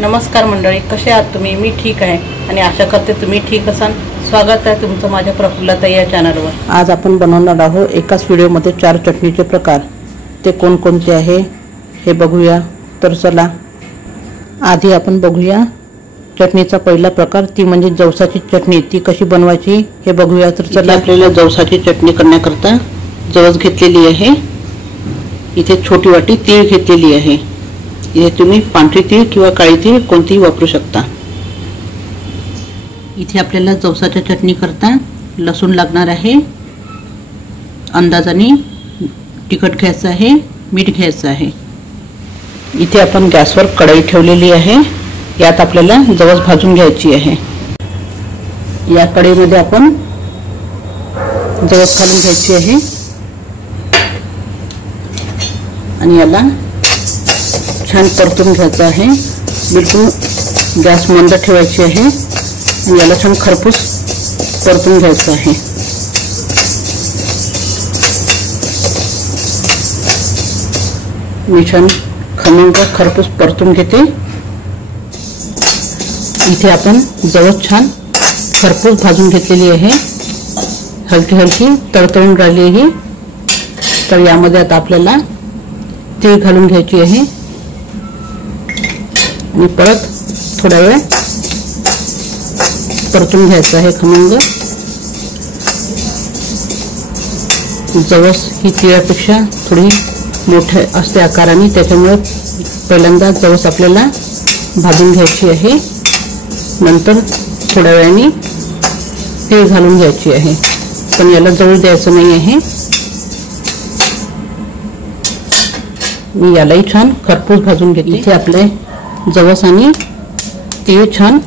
नमस्कार मंडळी, कसे आहात तुम्ही? मी ठीक आहे आणि आशा करते तुम्ही ठीक असाल. स्वागत आहे तुमचं माझ्या प्रफुल्लताई या चॅनलवर. आज आपण बनवणार आहोत एकाच व्हिडिओमध्ये 4 चटणीचे प्रकार. ते कोणकोणते आहे हे बघूया. तर चला आधी आपण बघूया चटणीचा पहिला प्रकार, ती म्हणजे जवसाची चटणी. ती कशी बनवायची हे बघूया. तर चला, आपल्याला जवसाची चटणी करण्याकरता जवस घेतलेली आहे. इथे छोटी वाटी तीळ घेतलेली आहे. इथे तुम्ही पांढरी तीळ किंवा काळी तीळ कोणतीही वापरू शकता. इथे आपल्याला जवसाच्या चटणी करता लसूण लागणार आहे. अंदाजाने तिखट घ्यायचं आहे, मीठ घ्यायचं आहे. इथे आपण गॅसवर कढई ठेवलेली आहे. यात आपल्याला जवस भाजून घ्यायची आहे. या कढईमध्ये आपण जवस घालून घ्यायची आहे आणि याला छान परतून घ्यायचं आहे. बिलकुल गॅस मंद ठेवायची आहे आणि याला छान खरपूस परतून घ्यायचं आहे. मी छान खमंग खरपूस परतून घेते. इथे आपण जवस छान खरपूस भाजून घेतलेली आहे. हलकी हलकी तडतडून राहिली आहे. तर यामध्ये आता आपल्याला तीळ घालून घ्यायची आहे आणि परत थोडा वेळ परतून घ्यायचं आहे खमंग. जवस ही तिळापेक्षा थोडी मोठे असते आकाराने, त्याच्यामुळे पहिल्यांदा जवस आपल्याला भाजून घ्यायची आहे. नंतर थोड्या वेळाने तीळ घालून घ्यायची आहे, पण याला जवळ द्यायचं नाही आहे. मी यालाही छान खरपूस भाजून घेते. इथे आपले जवस आणि तीळ छान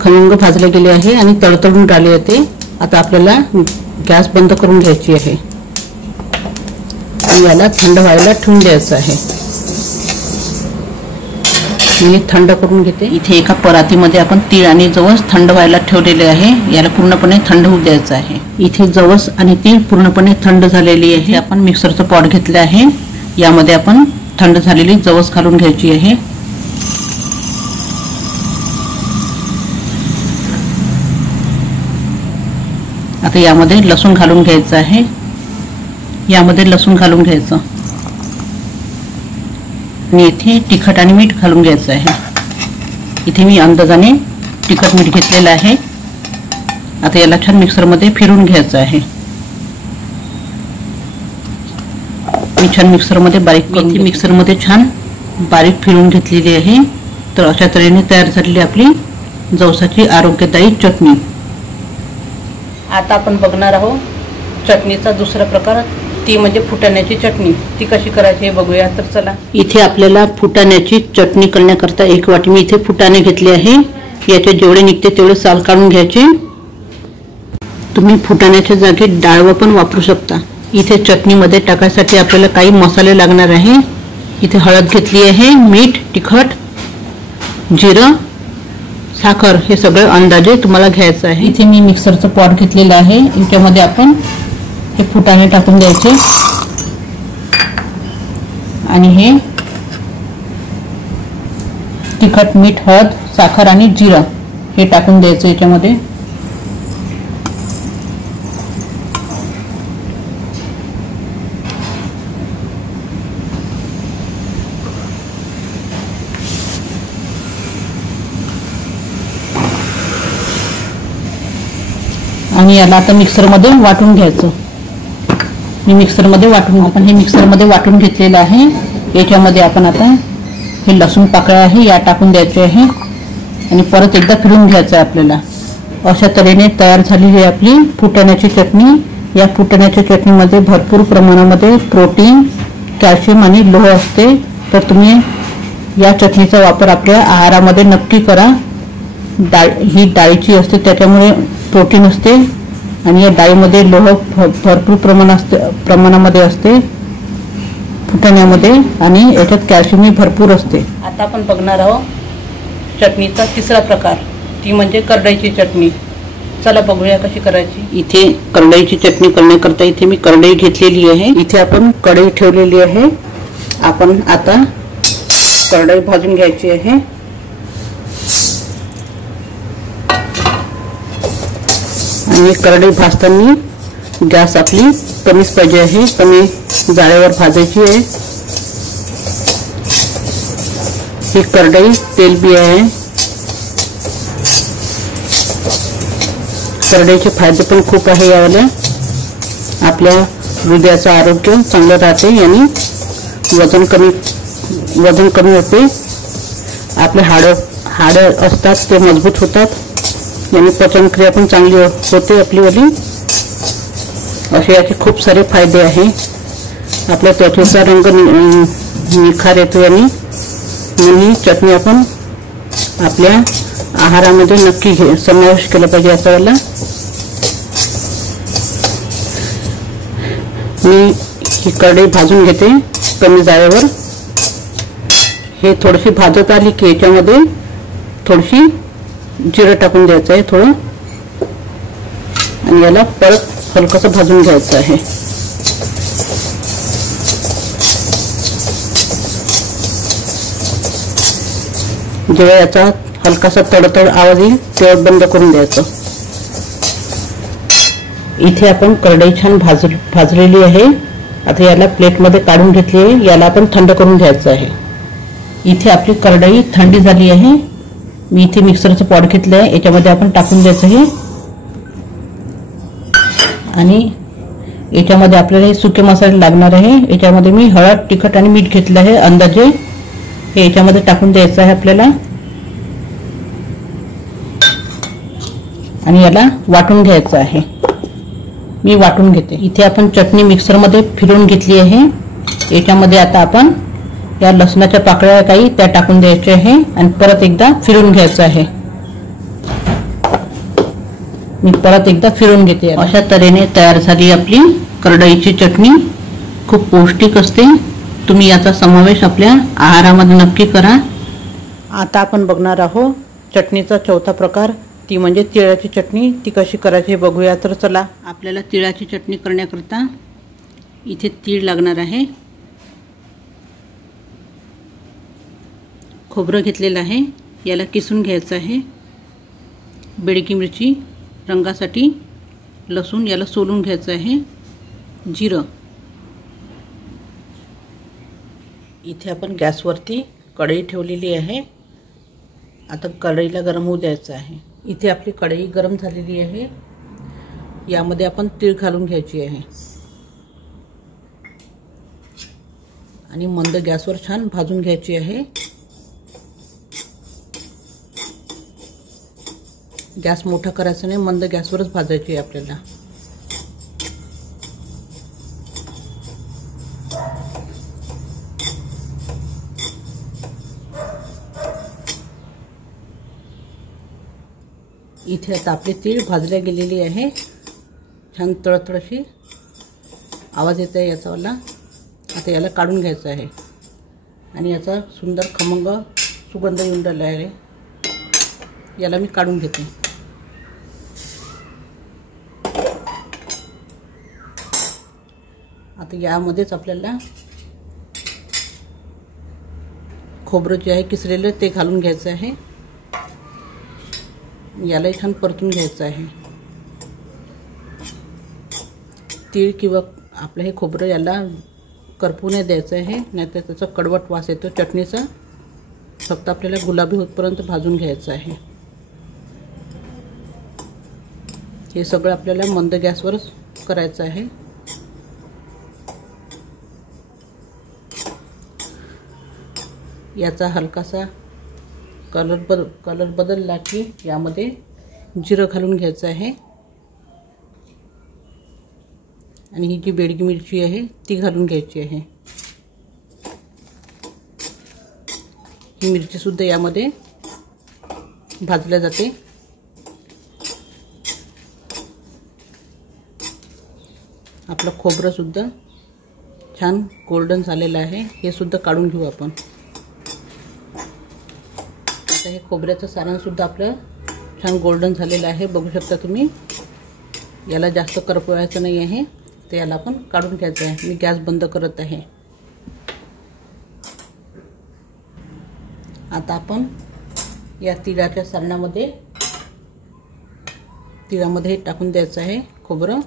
खमंग भाजले गेले आहे आणि तडतडून राहिले होते. आता आपल्याला गॅस बंद करून घ्यायची आहे आणि याला थंड व्हायला ठेवून द्यायचं आहे. मी थंड करून घेते. इथे एका परातीमध्ये आपण तीळ आणि जवस थंड व्हायला ठेवलेले आहे. याला पूर्णपणे थंड होऊ द्यायचं आहे. इथे जवस आणि तीळ पूर्णपणे थंड झालेली आहे. आपण मिक्सरचं पॉट घेतलं आहे. यामध्ये आपण थंड झालेली जवस घालून घ्यायची आहे. आता यामध्ये लसूण घालून घ्यायचं आहे. यामध्ये लसूण घालून घ्यायचं आणि इथे तिखट आणि मीठ घालून घ्यायचं आहे. इथे मी अंदाजाने तिखट मीठ घेतलेलं आहे. आता याला छान मिक्सरमध्ये फिरून घ्यायचं आहे. मी छान मिक्सरमध्ये बारीक करून मिक्सरमध्ये छान बारीक फिरून घेतलेली आहे. तर अशा तऱ्हेने तयार झालेली आपली जवसाची आरोग्यदायी चटणी. आता आपण बघणार आहोत चटणीचा दुसरा प्रकार, ती म्हणजे फुटाण्याची चटणी. ती कशी करायची हे बघूया. तर चला, इथे आपल्याला फुटाण्याची चटणी करण्याकरता 1 वाटी मी इथे फुटाणे घेतले आहे. याचे जेवढे निघते तेवढे साल काढून घ्यायचे. तुम्ही फुटाण्याच्या जागी डाळ पण वापरू शकता. इथे चटणीमध्ये टाकायसाठी आपल्याला काही मसाले लागणार आहे. इथे हळद घेतली आहे, मीठ, तिखट, जिरं, साखर हे सगळं अंदाजे तुम्हाला घ्यायचं आहे. इथे मी मिक्सरचं पॉट घेतलेलं आहे. याच्यामध्ये आपण हे फुटाणे टाकून द्यायचे आणि हे तिखट, मीठ, हळद, साखर आणि जिरं हे टाकून द्यायचं याच्यामध्ये. आणि याला आता मिक्सरमध्ये वाटून घ्यायचं. मी मिक्सरमध्ये वाटून आपण हे मिक्सरमध्ये वाटून घेतलेलं आहे. याच्यामध्ये आपण आता हे लसूण पाकळ्या आहे या टाकून द्यायचे आहे आणि परत एकदा फिरून घ्यायचं आहे आपल्याला. अशा तऱ्हेने तयार झालेली आहे आपली फुटाण्याची चटणी. या फुटाण्याच्या चटणीमध्ये भरपूर प्रमाणामध्ये प्रोटीन, कॅल्शियम आणि लोह असते. तर तुम्ही या चटणीचा वापर आपल्या आहारामध्ये नक्की करा. ही डाळीची असते, त्याच्यामुळे प्रोटीन असते आणि या डाळीमध्ये लोह भरपूर प्रमाणामध्ये असते फुटाण्यामध्ये आणि याच्यात कॅल्शियम भरपूर असते. आता आपण बघणार आहोत चटणीचा तिसरा प्रकार, ती म्हणजे करडईची चटणी. चला बघूया कशी करायची. इथे करडईची चटणी करण्याकरता इथे मी करडई घेतलेली आहे. इथे आपण कढई ठेवलेली आहे. आपण आता कढई भाजून घ्यायची आहे. आणि करडई भाजताना गॅस आपली कमीच पाहिजे आहे, कमी जाळेवर भाजायची आहे. ही करडई तेलबी आहे. करडईचे फायदे पण खूप आहे. यावाल्या आपल्या हृदयाचं आरोग्य चांगलं राहते आणि वजन कमी होते. आपले हाड असतात ते मजबूत होतात आणि पचनक्रिया पण चांगली होते आपली वाली. असे याचे खूप सारे फायदे आहे. आपल्या त्वचेचा रंग निखार येतो आणि ही चटणी आपण आपल्या आहारामध्ये नक्की समावेश केला पाहिजे. याचा वाला मी ही कढई भाजून घेते कमी जाळेवर. हे थोडीशी भाजत आली की याच्यामध्ये थोडीशी जिरं टाकून द्यायचं आहे थोडं, आणि याला परत हलकसं भाजून घ्यायचं आहे. जेव्हा याचा हलकासा तडतड आवाज येईल तेव्हा बंद करून द्यायचं. इथे आपण कढई छान भाजलेली आहे. आता याला प्लेटमध्ये काढून घेतली आहे. याला आपण थंड करून घ्यायचं आहे. इथे आपली कढई थंडी झाली आहे. मी इथे मिक्सरचं पॉट घेतलं आहे, याच्यामध्ये आपण टाकून द्यायचं आहे. आणि याच्यामध्ये आपल्याला हे सुके मसाले लागणार आहे. याच्यामध्ये मी हळद, तिखट आणि मीठ घेतलं आहे अंदाजे. हे याच्यामध्ये टाकून द्यायचं आहे आपल्याला आणि याला वाटून घ्यायचं आहे. मी वाटून घेते. इथे आपण चटणी मिक्सरमध्ये फिरवून घेतली आहे. याच्यामध्ये आता आपण या लसणाच्या पाकळ्या काही त्या टाकून द्यायच्या आहे आणि परत एकदा फिरवून घ्यायचं आहे. मी परत एकदा फिरवून घेते. अशा तऱ्हेने तयार झाली आपली करडईची चटणी. खूप पौष्टिक असते. तुम्ही याचा समावेश आपल्या आहारामध्ये नक्की करा. आता आपण बघणार आहोत चटणीचा चौथा प्रकार, ती म्हणजे तिळाची चटणी. ती कशी करायची हे बघूया. तर चला. आपल्याला तिळाची चटणी करण्याकरता इथे तीळ लागणार आहे. खोबरं घेतलेलं आहे, याला किसून घ्यायचं आहे. बेडकी मिरची रंगासाठी, लसूण याला सोलून घ्यायचं आहे. जिरं. इथे आपण गॅसवरती कढई ठेवलेली आहे. आता कढईला गरम होऊ द्यायचं आहे. इथे आपली कढई गरम झालेली आहे. यामध्ये आपण तीळ घालून घ्यायची आहे आणि मंद गॅसवर छान भाजून घ्यायची आहे. गॅस मोठा करायचा नाही, मंद गॅसवरच भाजायची आहे आपल्याला. इथे आता आपली तीळ भाजल्या गेलेली आहे. छान तळतळशी आवाज येत आहे याचावाला. आता याला काढून घ्यायचं आहे आणि याचा सुंदर खमंग सुगंध येऊन राहिला आहे. याला मी काढून घेते. आता यामध्येच आपल्याला खोबरं जे आहे किसलेलं ते घालून घ्यायचं आहे. यालाही छान परतून घ्यायचं आहे. तीळ किंवा आपलं हे खोबरं याला करपू नाही द्यायचं आहे, नाहीतर त्याचा कडवट वास येतो चटणीचा. फक्त आपल्याला गुलाबी होतपर्यंत भाजून घ्यायचं आहे. हे सगळं आपल्याला मंद गॅसवरच करायचं आहे. याचा हलकासा कलर बदलला की यामध्ये जिरं घालून घ्यायचं आहे आणि ही जी बेडगी मिरची आहे ती घालून घ्यायची आहे. ही मिरची सुद्धा यामध्ये भाजल्या जाते. आपलं खोबरं सुद्धा छान गोल्डन झालेलं आहे. हे सुद्धा काढून घेऊ आपण. आता हे खोबऱ्याचं सारण सुद्धा आपलं छान गोल्डन झालेलं आहे. बघू शकता तुम्ही. याला जास्त करपवायचं नाही आहे, तर याला आपण काढून घ्यायचं आहे. मी गॅस बंद करत आहे. आता आपण या तिळाच्या सारणामध्ये तिळामध्ये टाकून द्यायचं आहे खोबरं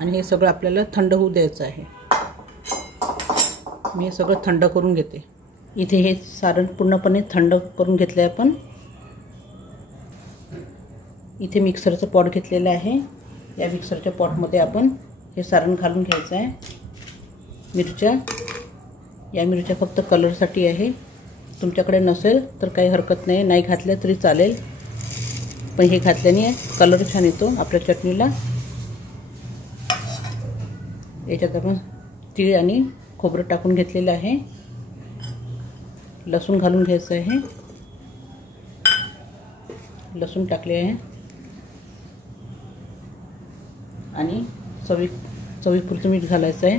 आणि हे सगळं आपल्याला थंड होऊ द्यायचं आहे. मी हे सगळं थंड करून घेते. इथे हे सारण पूर्णपणे थंड करून घेतलं आहे आपण. इथे मिक्सरचं पॉट घेतलेलं आहे. या मिक्सरच्या पॉटमध्ये आपण हे सारण घालून घ्यायचं आहे. मिरच्या, या मिरच्या फक्त कलरसाठी आहे. तुमच्याकडे नसेल तर काही हरकत नाही, नाही घातल्या तरी चालेल, पण हे घातल्याने कलर छान येतो आपल्या चटणीला. याच्यात आपण तीळ आणि खोबरं टाकून घेतलेलं आहे. लसूण घालून घ्यायचं आहे. लसूण टाकले आहे आणि चवीपुरतं मीठ घालायचं आहे.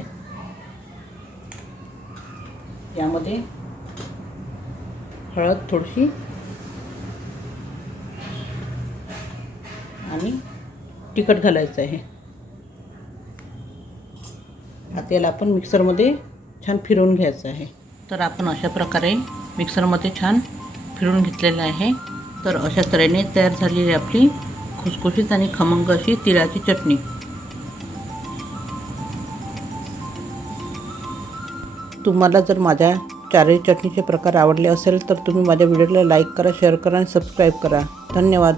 यामध्ये हळद थोडीशी आणि तिखट घालायचं आहे. आता याला आपण मिक्सरमध्ये छान फिरवून घ्यायचं आहे. तर आपण अशा प्रकारे मिक्सरमध्ये छान फिरवून घेतलेलं आहे. तर अशा तऱ्हेने तयार झालेली आपली खुसखुशीत आणि खमंग अशी तिळाची चटणी. तुम्हाला जर माझ्या चारही चटणीचे प्रकार आवडले असेल तर तुम्ही माझ्या व्हिडिओला लाईक करा, शेअर करा आणि सबस्क्राईब करा. धन्यवाद.